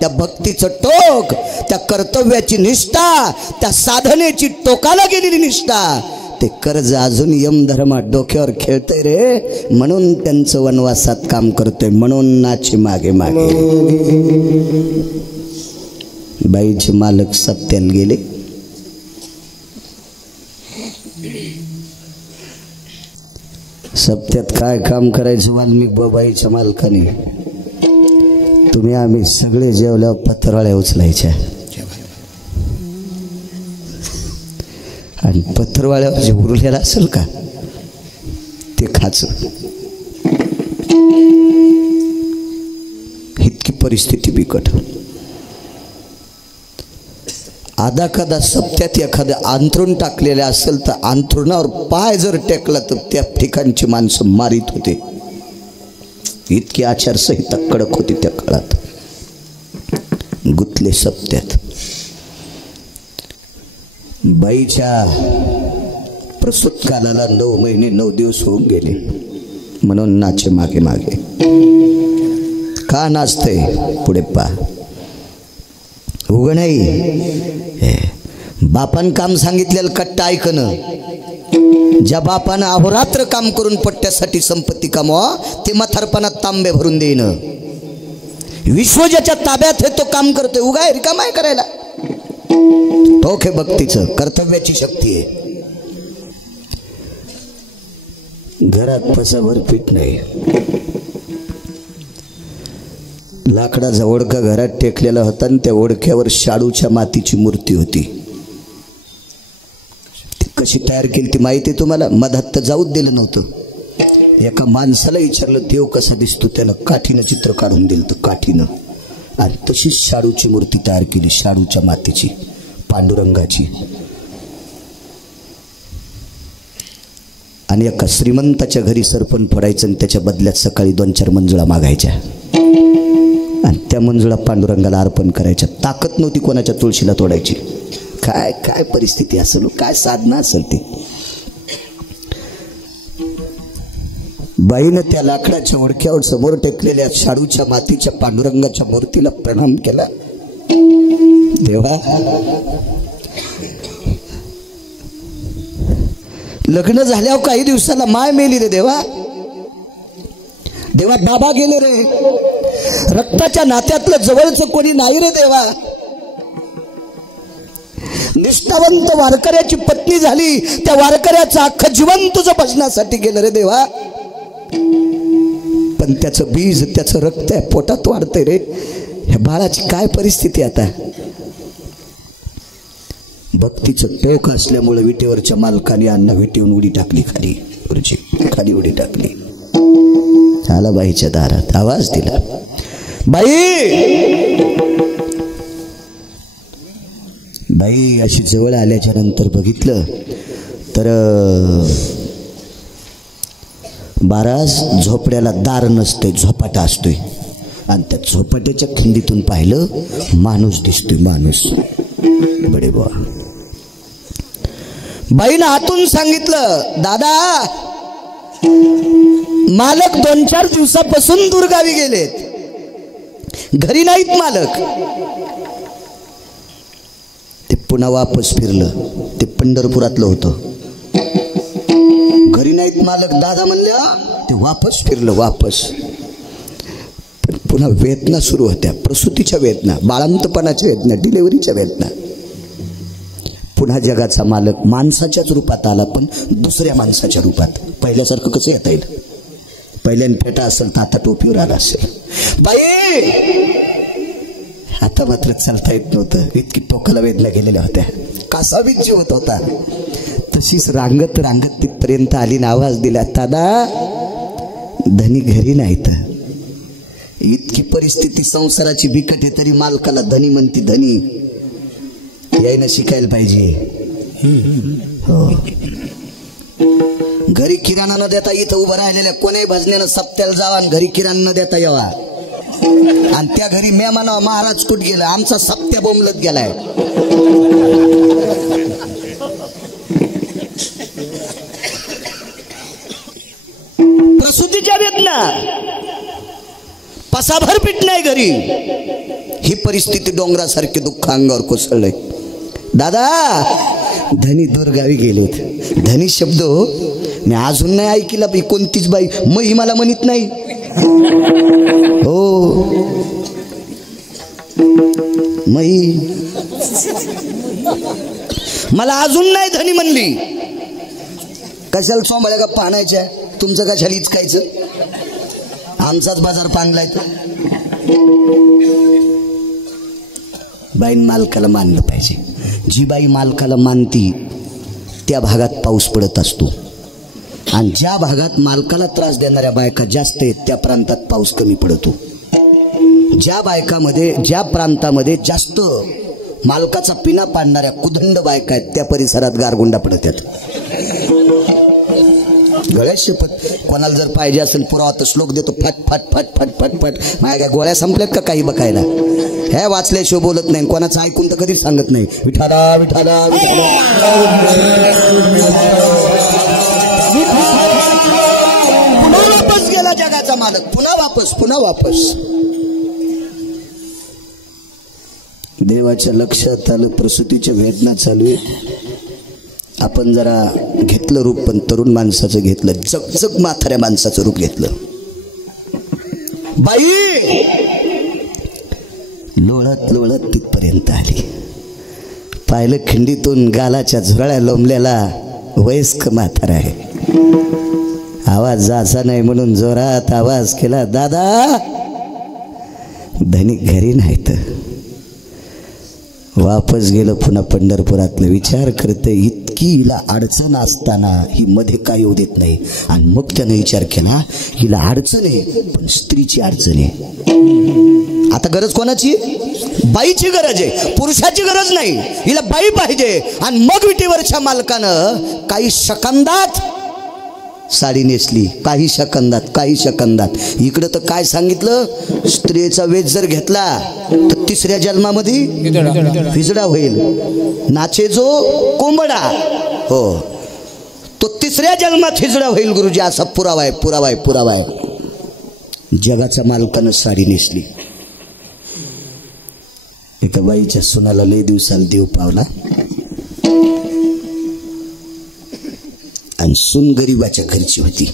त्या भक्तीचं टोक, त्या कर्तव्याची निष्ठा, त्या साधनेची टोकाला गेलेली निष्ठा, ते कर्ज अजून यमधर्मात डोक्यावर खेळतंय रे. म्हणून त्यांचं वनवासात काम करतोय. म्हणून नाची मागे मागे. बाईचे मालक सत्याला गेले. सप्त्यात काय काम करायचं वाल्मिक बाईच्या मालकाने. तुम्ही आम्ही सगळे जेवल्यावर पत्रावळ्या उचलायच्या आणि पत्रावळ्यावर जे उरलेलं असेल का ते खायचं. इतकी परिस्थिती बिकट. आधा कदा सप्त्यात एखादं अंथरूण टाकलेलं असेल तर अंथरुणावर पाय जर टेकला तर त्या ठिकाणची माणसं मारित होते. इतकी आचारसंहिता कडक होती त्या काळात. गुतले सप्त्यात. बाईच्या प्रसूत कालाला 9 महिने 9 दिवस होऊन गेले. म्हणून नाचे मागे मागे. का नाचते पुढे पा. उघड नाही. बापान काम सांगितलेलं कट्टा ऐकणं. ज्या बापानं अहोरात्र काम करून पट्ट्यासाठी संपत्ती कमवा ते म्हातारपणात तांबे भरून देणं. विश्व ज्याच्या ताब्यात आहे तो काम करतोय. उगा रिकाम आहे करायला. टोक आहे भक्तीचं, कर्तव्याची शक्ती आहे. घरात फसाभर पीठ नाही. लाकडाचा ओढका घरात टेकलेला होता आणि त्या ओढक्यावर शाडूच्या मातीची मूर्ती होती. ती कशी तयार केली ती माहिती आहे तुम्हाला. मधात तर जाऊच दिलं नव्हतं. एका माणसाला विचारलं देव कसा दिसतो, त्यानं काठीनं चित्र काढून दिलं तर काठीनं. आणि तशीच शाडूची मूर्ती तयार केली. शाडूच्या मातीची, पांडुरंगाची. आणि एका श्रीमंताच्या घरी सरपण फोडायचं आणि त्याच्या बदल्यात सकाळी 2-4 मंजुळा मागायच्या आणि त्या मंजुळा पांडुरंगाला अर्पण करायच्या. ताकद नव्हती कोणाच्या तुळशीला तोडायची. काय काय परिस्थिती असेल, काय साधना असेल ती. बाईनं त्या लाकडाच्या ओढक्यावर समोर टेकलेल्या शाडूच्या मातीच्या पांडुरंगाच्या मूर्तीला प्रणाम केला. देवा, लग्न झाल्यावर काही दिवसाला माय मेली रे देवा. देवा बाबा गेले रे. रक्ताच्या नात्यातलं जवळचं कोणी नाही रे देवा. निष्ठावंत वारकऱ्याची पत्नी झाली, त्या वारकऱ्याचं अख्खं जीवन तुझं भजनासाठी गेलं रे देवा. पण त्याचं बीज, त्याचं रक्त पोटात वाढतंय रे. ह्या बाळाची काय परिस्थिती आता. भक्तीचं टोक असल्यामुळे विटेवरच्या मालकाने अण्णा विटेवून उडी टाकली खाली. खाली उडी टाकली. आला बाईच्या दारात, आवाज दिला. बाई, बाई अशी जवळ आल्याच्या नंतर बघितलं तर बाराज झोपड्याला दार नसते, झोपाटा असतोय. आणि त्या झोपाट्याच्या खिंडीतून पाहिलं माणूस दिसतोय. माणूस बडे बा. बाईनं आतून सांगितलं, दादा मालक 2-4 दिवसापासून दूरगावी गेलेत, घरी नाहीत मालक. ते पुन्हा वापस फिरलं. ते पंढरपुरातलं होतं. घरी नाहीत मालक दादा म्हणल्या. ते वापस फिरलं. वापस पण पुन्हा वेदना सुरू होत्या. प्रसूतीच्या वेदना, बाळंतपणाच्या वेदना, डिलेव्हरीच्या वेदना. पुन्हा जगाचा मालक माणसाच्याच रूपात आला, पण दुसऱ्या माणसाच्या रूपात. पहिल्यासारखं कसं येता येईल. पहिल्याने फेटा असेल तर आता टोपीवर आला असेल. बाई, आता मात्र चालता येत नव्हतं. इतकी टोकाला वेदना गेलेल्या होत्या. कासा जीव होत होता. तशीच रांगत रांगत तिथपर्यंत आली. आवाज दिला, दादा धनी घरी नाही. तर इतकी परिस्थिती संसाराची बिकट आहे तरी मालकाला धनी म्हणती. धनी यायनं शिकायला पाहिजे. हो. घरी किराणा न देता इथं उभं राहिलेल्या कोणी भजनेनं सप्त्याला जावा आणि घरी किराणा न देता यावा. आणि त्या घरी मी म्हणा महाराज कुठ गेला, आमचा सप्त्या बोंबलत गेलाय. प्रसूतीच्या वेदना, पसाभर पीठ नाही घरी, ही परिस्थिती डोंगरासारखे दुःख अंगावर कोसळलंय. दादा धनी दूरगावी गेले होते. धनी शब्द मी अजून नाही ऐकला. कोणतीच बाई मही मला म्हणत नाही. हो मही मला अजून नाही धनी म्हणली. कशाला सोंबाळ्या का पाण्याच्या, तुमचं कशाला इचकायचं, आमचाच बाजार पांगलाय. तो बाईन मालकाला मानलं पाहिजे. जी बाई मालकाला मानती त्या भागात पाऊस पडत असतो, आणि ज्या भागात मालकाला त्रास देणाऱ्या बायका जास्त आहेत त्या प्रांतात पाऊस कमी पडतो. ज्या प्रांतामध्ये जास्त मालकाचा पिना पाडणाऱ्या कुदंड बायका आहेत त्या परिसरात गारगुंडा पडतात. गळ्यात शपथ, कोणाला जर पाहिजे असेल पुरावा तर श्लोक देतो. फट फट फट फट फट फट. माझ्या काय गोळ्या संपल्यात का काही बघायला? हे वाचल्याशिवाय बोलत नाही, कोणाचं ऐकून तर कधीच सांगत नाही. विठाला विठाला पुन्हा वापस गेला जगाचा मालक, पुन्हा वापस. देवाच्या लक्षात आलं प्रसूतीच्या वेदना चालू आहे. आपण जरा घेतलं रूप, पण तरुण माणसाचं घेतलं, जगजग म्हाताऱ्या माणसाचं रूप घेतलं. बाई लोळत लोळत तिथपर्यंत आली. पाहिलं खिंडीतून गालाच्या झुरळ्या लोंबलेला वयस्क म्हातारा आहे. आवाज जायचा नाही म्हणून जोरात आवाज केला, दादा धनी घरी नाही. तर वापस गेलो पुन्हा पंढरपुरातलं. विचार करते इतकी हिला अडचण असताना ही मध्ये काय येऊ देत नाही. आणि मग त्याने विचार केला हिला अडचण आहे, पण स्त्रीची अडचण आहे. आता गरज कोणाची? बाईची गरज आहे, पुरुषाची गरज नाही. हिला बाई पाहिजे. आणि मग विटीवरच्या मालकानं काही सेकंदात साडी नेसली. काही सेकंदात. इकडं तर काय सांगितलं, स्त्रीचा वेध जर घेतला तर तिसऱ्या जन्मामध्ये हिजडा होईल. नाचे जो कोंबडा, हो तो तिसऱ्या जन्मात हिजडा होईल गुरुजी, असा पुरावा आहे. जगाच्या मालकानं साडी नेसली. एका बाईच्या सुनाला लय दिवसाला देव पावला, आणि सून गरीबाच्या घरची होती,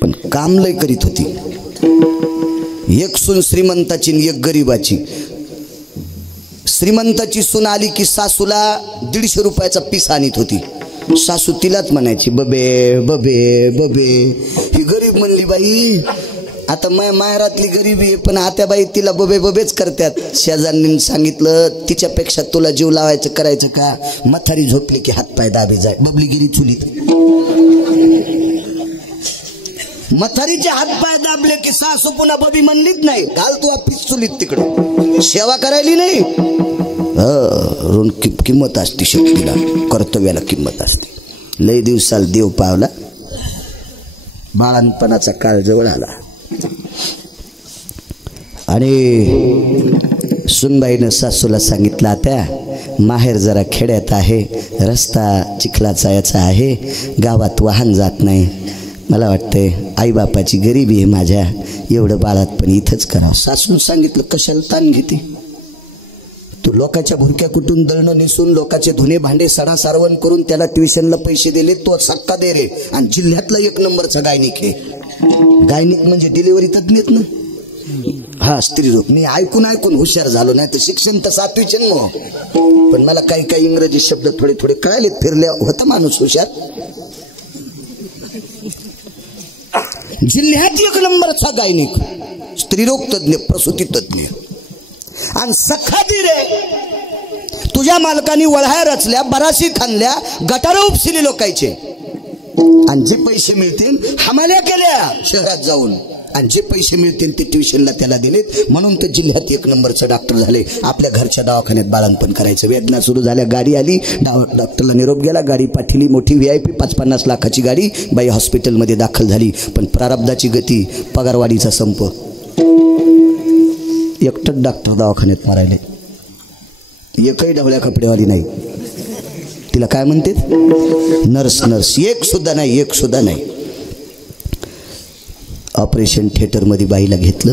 पण काम लय करीत होती. एक सून श्रीमंताची आणि एक गरीबाची. श्रीमंताची सून आली की सासूला 150 रुपयाचा पीस आणत होती. सासू तिलाच म्हणायची बबे बबे बबे. ही गरीब म्हणली, बाई आता मायरातली गरीबी आहे, पण आत्याबाई तिला बबे बबेच करतात. शेजाऱ्यांनी सांगितलं तिच्यापेक्षा तुला जीव लावायचं करायचं का? म्हातारी झोपली की हातपाय दाबी जाय, बबलीगिरी चुलीत. म्हातारीचे हातपाय दाबले की सासू पुन्हा बबी म्हणलीच नाही, घाल तू आपलीच चुलीत तिकडं. सेवा करायली नाही, किंमत असते शक्तीला, कर्तव्याला किंमत असते. लय दिवसाला देव पावला, बाळणपणाचा काळ जवळ आला, आणि सुनबाईनं सासूला सांगितलं, आता माहेर जरा खेड्यात आहे, रस्ता चिखलाचा याचा आहे, गावात वाहन जात नाही. मला वाटतंय आईबापाची गरिबी आहे माझ्या, एवढं बाळात पण इथंच करा. सासून सांगितलं, कशाला ताण घेते तू? लोकाच्या भुरक्या कुठून दळणं नेसून लोकाचे धुणे भांडे सडा सारवण करून त्याला ट्युशनला पैसे दिले, तो सक्का दिले, आणि जिल्ह्यातला 1 नंबरचा गायनिक आहे. गायनिक म्हणजे डिलिव्हरी तज्ञच ना. हा, स्त्री रोग. मी ऐकून हुशार झालो, नाही तर शिक्षण तर 7वी जन्म, पण मला काही इंग्रजी शब्द थोडे कळाले, फिरल्या होता माणूस हुशार. जिल्ह्यात 1 नंबरचा गायनिक, स्त्रीरोग तज्ञ, प्रसूती तज्ञ. आणि सखादी रे, तुझ्या मालकानी वळहाया रचल्या, बराशी खाल्ल्या, गटार उपसिली लोकांचे, आणि जे पैसे मिळतील हमाल्या केल्या शहरात जाऊन, आणि जे पैसे मिळतील ते ट्युशनला त्याला दिलेत. म्हणून तर जिल्ह्यात 1 नंबरचा डॉक्टर झाले. आपल्या घरच्या दवाखान्यात बाळंतपण करायचं. वेदना सुरू झाल्या, गाडी आली, डॉक्टरला निरोप गेला, गाडी पाठवली, मोठी VIP 5-50 लाखाची गाडी. बाई हॉस्पिटलमध्ये दाखल झाली, पण प्रारब्धाची गती, पगारवाढीचा संप. एकटंच डॉक्टर दवाखान्यात मारायले, एकही ढवळ्या कपडेवाली नाही. तिला काय म्हणते? नर्स. एक सुद्धा नाही. ऑपरेशन थिएटरमध्ये बाईला घेतलं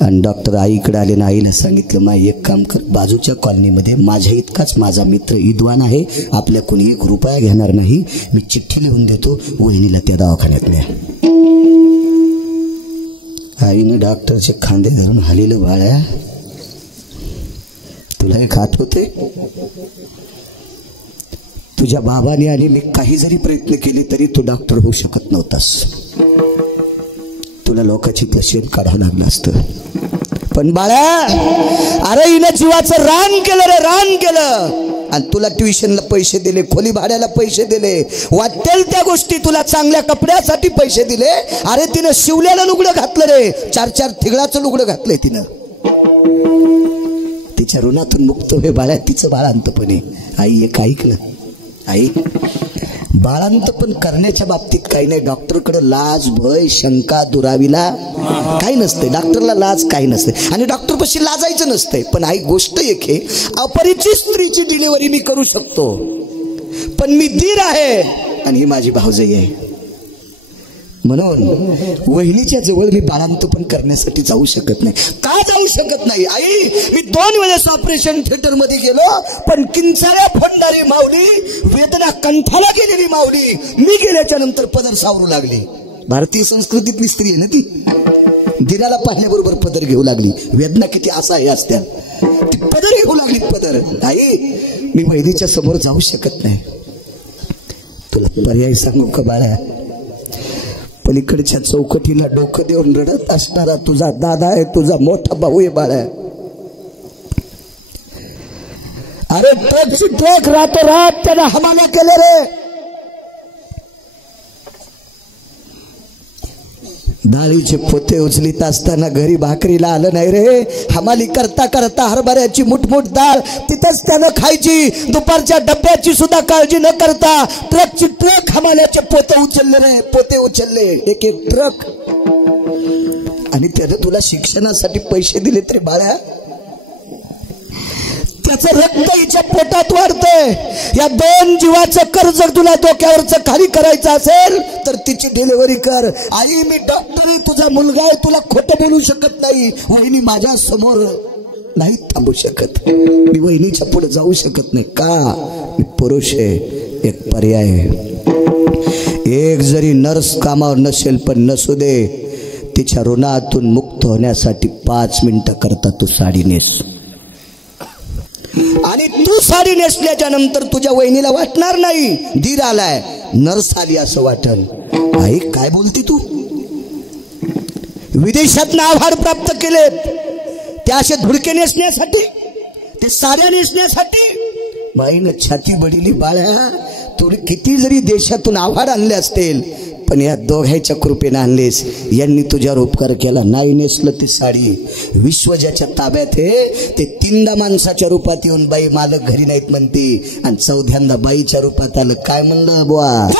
आणि डॉक्टर आईकडे आले ना आईला सांगितलं माई एक काम कर, बाजूच्या कॉलनीमध्ये माझ्या इतकाच माझा मित्र विद्वान आहे, आपल्या कोणी 1 रुपया घेणार नाही, मी चिठ्ठी लिहून देतो, वहिनीला त्या दवाखान्यात न्या. आईनं डॉक्टरचे खांदे धरून हालिलं, बाळ्या तुला एक आठवते, तुझ्या बाबाने आणि मी काही जरी प्रयत्न केले तरी तू डॉक्टर होऊ शकत नव्हतास, तुला लोकांची शेण काढावं लागलं असतं. पण बाळा, अरे हिनं जीवाचं रान केलं रे, रान केलं. आणि तुला ट्युशनला पैसे दिले, खोली भाड्याला पैसे दिले, वाटेल त्या गोष्टी, तुला चांगल्या कपड्यासाठी पैसे दिले. अरे तिनं शिवलेलं लुगडं घातलं रे, 4-4 थिगळाचं लुगडं घातलंय तिनं. तिच्या ऋणातून मुक्त होय बाळा, तिचं बाळांतपणे. आई एक ऐकलं, आई बाळांतपण करण्याच्या बाबतीत काही नाही, डॉक्टरकडे लाज भय शंका दुरावीला काही नसते, डॉक्टरला लाज काही नसते आणि डॉक्टर पाशी लाजायचं नसतंय. पण आई गोष्ट एक आहे, अपरिचित स्त्रीची डिलिव्हरी मी करू शकतो, पण मी दीर आहे आणि ही माझी भावजाई आहे, म्हणून वहिनीच्या जवळ मी बाळांतपण करण्यासाठी जाऊ शकत नाही. का जाऊ शकत नाही आई? मी 2 वेळेस ऑपरेशन थिएटर मध्ये गेलो, पण किंचाळ्या फोडणारी माऊली, वेदना कंठाला गेलेली माऊली, मी गेल्याच्या नंतर पदर सावरू लागली. भारतीय संस्कृतीतली स्त्री आहे ना ती, दिराला पाहण्याबरोबर पदर घेऊ लागली. वेदना किती असहाय्य असत्या, ती पदर घेऊ लागली. पदर आई, मी वहिनीच्या समोर जाऊ शकत नाही. तुला पर्याय सांगू का बाळा? पलीकडच्या चौकटीला डोकं देऊन रडत असणारा तुझा दादा आहे, तुझा मोठा भाऊ आहे बाळा. अरे ट्रकची ट्रक रातोरात त्याला हमाला केलं रे. डाळीचे पोते उचलीत असताना घरी भाकरीला आलं नाही रे. हमाली करता करता हरभऱ्याची मुठमुठ डाळ तिथंच त्यानं खायची. दुपारच्या डब्याची सुद्धा काळजी न करता ट्रकची ट्रक हमाल्याचे पोते उचलले रे, पोते उचलले, एक एक ट्रक. आणि त्यानं तुला शिक्षणासाठी पैसे दिले तरी बाळा, त्याचं रक्त हिच्या पोटात वाढतंय. या 2 जीवाचं कर्ज तुला डोक्यावरचं खाली करायचं असेल तर तिची डिलिव्हरी कर. आई मी डॉक्टर आहे, तुझा मुलगा आहे, तुला खोटं बोलू शकत नाही. वहिनी माझ्या समोर नाही थांबू शकत, मी वहिनीच्या पुढे जाऊ शकत नाही. का? मी पुरुष आहे. एक पर्याय आहे, एक जरी नर्स कामावर नसेल पण नसू दे, तिच्या ऋणातून मुक्त होण्यासाठी 5 मिनिटं करता तू साडी नेस. आणि तू साडी नेसल्याच्या नंतर तुझ्या वहिनीला वाटणार नाही दीर आलाय, नर्स आली असं वाटल. आई काय बोलती तू? विदेशात आभार प्राप्त केलेत ते असे धुडके नेसण्यासाठी, ते साड्या नेसण्यासाठी. बाईनं छाती बडिली. बाळा, तू किती जरी देशातून आभार आणले असतील पण या दोघांच्या कृपेने आणलेस. यांनी तुझ्यावर उपकार केला, नाही नेसलं ती साडी. विश्व ज्याच्या ताब्यात आहे ते 3दा माणसाच्या रूपात येऊन बाई मालक घरी नाहीत म्हणते आणि 4थ्यांदा बाईच्या रूपात आलं. काय म्हणलं बुवा?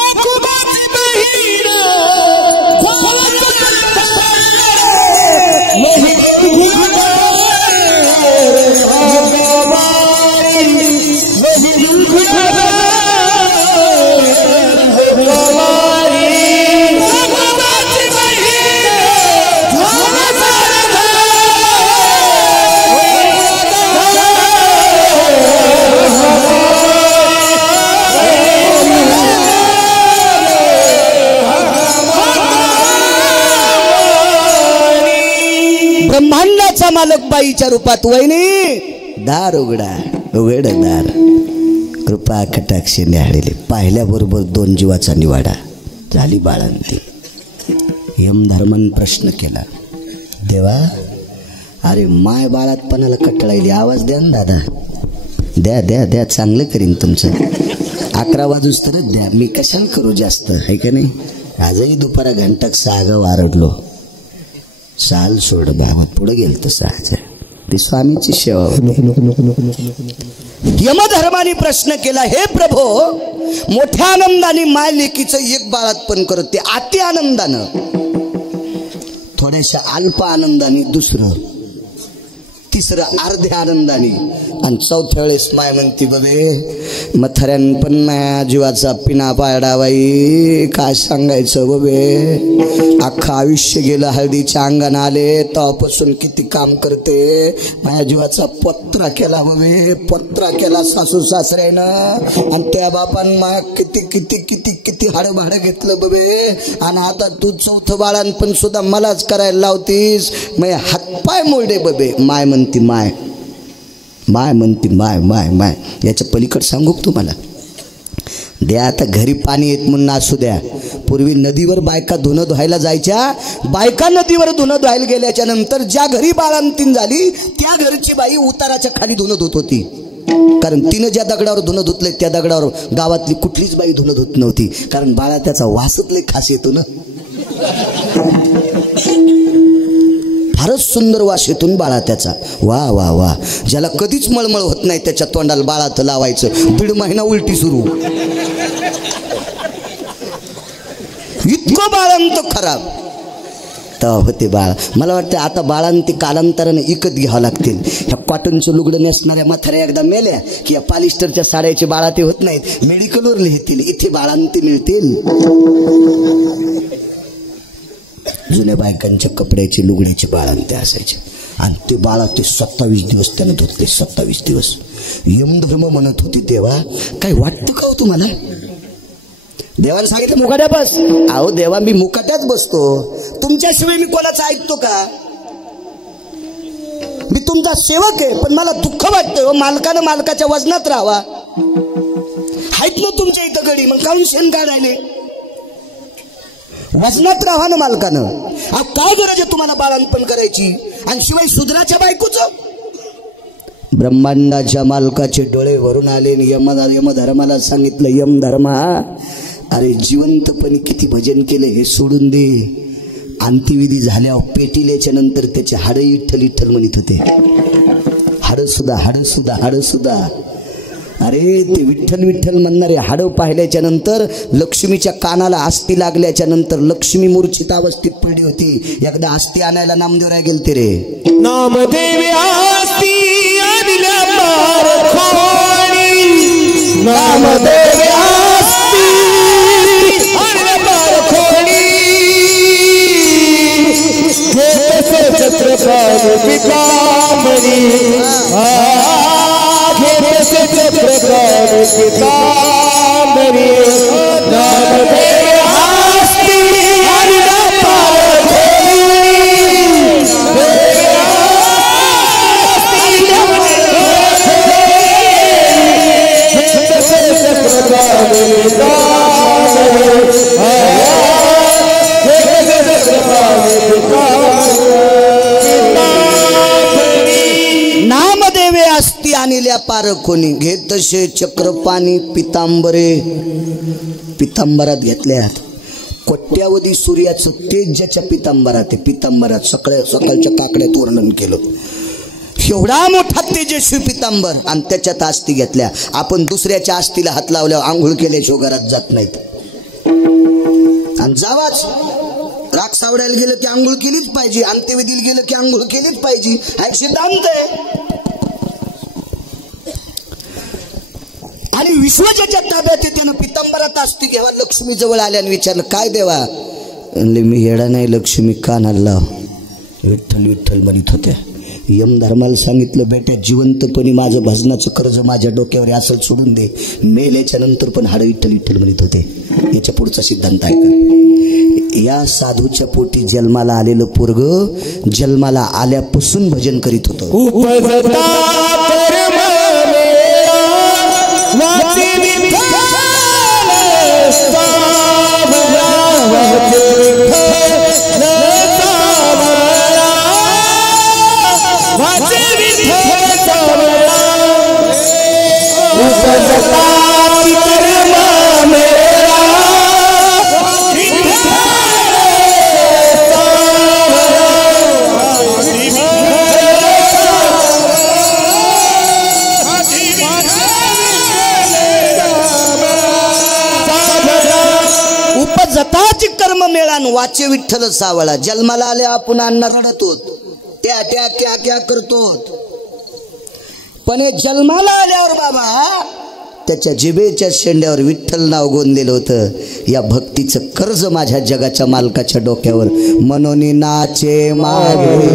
ब्रह्मांडाचा मालक बाईच्या रूपात. वहिनी दार उघडा, उघड दार. कृपा कटाक्षी न्याहाळले. पाहिल्याबरोबर 2 जीवाचा निवाडा झाली बाळांती. यमधर्मन प्रश्न केला, देवा अरे माय बाळातपणाला कटळायली, आवाज द्या ना दादा. द्या द्या द्या, चांगलं करीन तुमचं. 11 वाजूस तरच द्या, मी कशाला करू जास्त, आहे का नाही? आजही दुपारा घंटाक 6 गाव आरडलो. साल सोड बाबा, पुढे गेल तर सहज ती स्वामीची सेवा. यमधर्माने प्रश्न केला, हे प्रभो, मोठ्या आनंदाने माय लेकीचं एक बाळातपण करत, ते अति आनंदानं, थोड्याशा अल्प आनंदाने दुसरं. तिसरं अर्ध्या आनंदाने, आणि चौथ्या वेळेस माय म्हणती बबे मथऱ्यान पण माया जीवाचा पिना पाडा बाई, काय सांगायचं बबे, अख्खं आयुष्य गेलं हळदीच्या अंगण आले तेव्हापासून किती काम करते, माझ्या जीवाचा पत्रा केला बबे, पत्रा केला सासू सासऱ्यानं, आणि त्या बापान माया किती किती किती किती हाडं भाडं घेतलं बबे, आणि आता तू चौथं बाळांपण सुद्धा मलाच करायला लावतीस, मग हातपाय मोडे बबे. माय म्हणती माय, माय म्हणती माय माय माय. याच्या पलीकडे सांगू तुम्हाला, द्या आता घरी पाणी येत म्हणून असू द्या. पूर्वी नदीवर बायका धुणं धुवायला जायच्या, बायका नदीवर धुणं धुवायला गेल्याच्या नंतर ज्या घरी बाळंतीण झाली त्या घरची बाई उताराच्या खाली धुणं धुत होती, कारण तिनं ज्या दगडावर धुणं धुतले त्या दगडावर गावातली कुठलीच बाई धुणं धुत नव्हती, कारण बाळा त्याचा वासच लय खास येतो ना, फारच सुंदर वास येतो बाळा त्याचा. वा वा वा, ज्याला कधीच मळमळ होत नाही त्याच्या तोंडाला बाळात लावायचं, 1.5 महिना उलटी सुरू, इतकं बाळांत खराब तेव्हा होते बाळ. मला वाटतं आता बाळांती कालांतराने इकत घ्यावं लागतील. ह्या कॉटनचं लुगडं नेसणाऱ्या म्हाताऱ्या एकदा मेल्या की या पॉलिस्टरच्या साड्याचे बाळा ते होत नाहीत, मेडिकलवर लिहितील, इथे बाळांती मिळतील. जुन्या बायकांच्या कपड्याचे लुगड्याचे बाळांते असायचे, आणि ते बाळा ते 27 दिवस त्यानं धुतले. 27 दिवस यमधर्म म्हणत होते. देवा काय वाटतं का हो तुम्हाला? देवाने सांगितलं मुकाट्या बस. अहो देवा मी मुकाट्याच बसतो, तुमच्याशिवाय मी कोणाचं ऐकतो का? मी तुमचा सेवक आहे, पण मला दुःख वाटतं मालकानं मालकाच्या वजनात राहावा. आहेत ना तुमच्या इथं गडी, मग काऊन शेण काढायले? वजनात राहा ना मालकानं. अहो काय गरज आहे तुम्हाला बाळांपण करायची, आणि शिवाय शूद्राच्या बायकोचं? ब्रह्मांडाच्या मालकाचे डोळे भरून आले, यमधर्माला सांगितलं, यमधर्मा अरे जिवंतपणी किती भजन केले हे सोडून दे. अंत्यविधी झाल्यावर पेटिल्याच्या नंतर त्याचे हाडं इठ्ठल इठ्ठल म्हणत होते. हाडं सुद्धा हाडं सुद्धा हाडं सुद्धा. अरे ते विठ्ठल विठ्ठल म्हणणारे हाडं पाहिल्याच्या नंतर लक्ष्मीच्या कानाला आस्ती लागल्याच्या नंतर लक्ष्मी मूर्छित अवस्थेत पडली होती. एकदा आस्ती आणायला नामदेवराय गेलते रे. नामदेव आस्ती आणल्या पारखोणी, नामदेव आस्ती आणल्या पारखोणी, घेतसे छत्रपती पितांबरी, घेतसे छत्रपती पितांबरी, नामदेव आस्ती आणल्या पारखोणी, नामदेवे अस्ति आणल्या पारखोनी, घेतसे चक्रपाणी पितांबरे. पितांबरात घेतल्यात कोट्यावधी सूर्याचं तेज ज्याच्या पितांबरात आहे. पितांबरात सकाळच्या काकड्यात वर्णन केलं. एवढा मोठा तेजस्वी पितांबर, आणि त्याच्यात आस्ती घेतल्या. आपण दुसऱ्याच्या आस्तीला हात लावल्यावर आंघोळ केल्याशिवाय घरात जात नाहीत, आणि जावाच राग सावडायला गेलं की आंघोळ केलीच पाहिजे, अंत्यविधीला गेलं की आंघोळ केलीच पाहिजे, हा एक सिद्धांत आहे. आणि विश्व ज्याच्या ताब्यात आहे त्यानं पितांबरात आस्ती घ्यावा. लक्ष्मी जवळ आल्याने विचारलं, काय देवा? मी येडा नाही, लक्ष्मी कानाला लाव. विठ्ठल विठ्ठल म्हणत होत्या. यमधर्माला सांगितलं, बेटे जिवंतपणी माझं भजनाचं कर्ज माझ्या डोक्यावर असं सोडून दे. मेल्याच्या नंतर पण हाडं विठ्ठल विठ्ठल म्हणत होते. याच्या पुढचा सिद्धांत आहे का? या साधूच्या पोटी जन्माला आलेलं पोरग जन्माला आल्यापासून भजन करीत होतं. उपजताची कर्म मेळान वाचे विठ्ठल सावळा. जन्माला आले आपण अण्णा रडत होत, त्या त्या क्या क्या करतो, पण हे जन्माला आल्यावर बाबा त्याच्या जिभेच्या शेंड्यावर विठ्ठल नाव गोंदलेलं होतं. या भक्तीचं कर्ज माझ्या जगाच्या मालकाच्या डोक्यावर. मनोनी नाचे मागे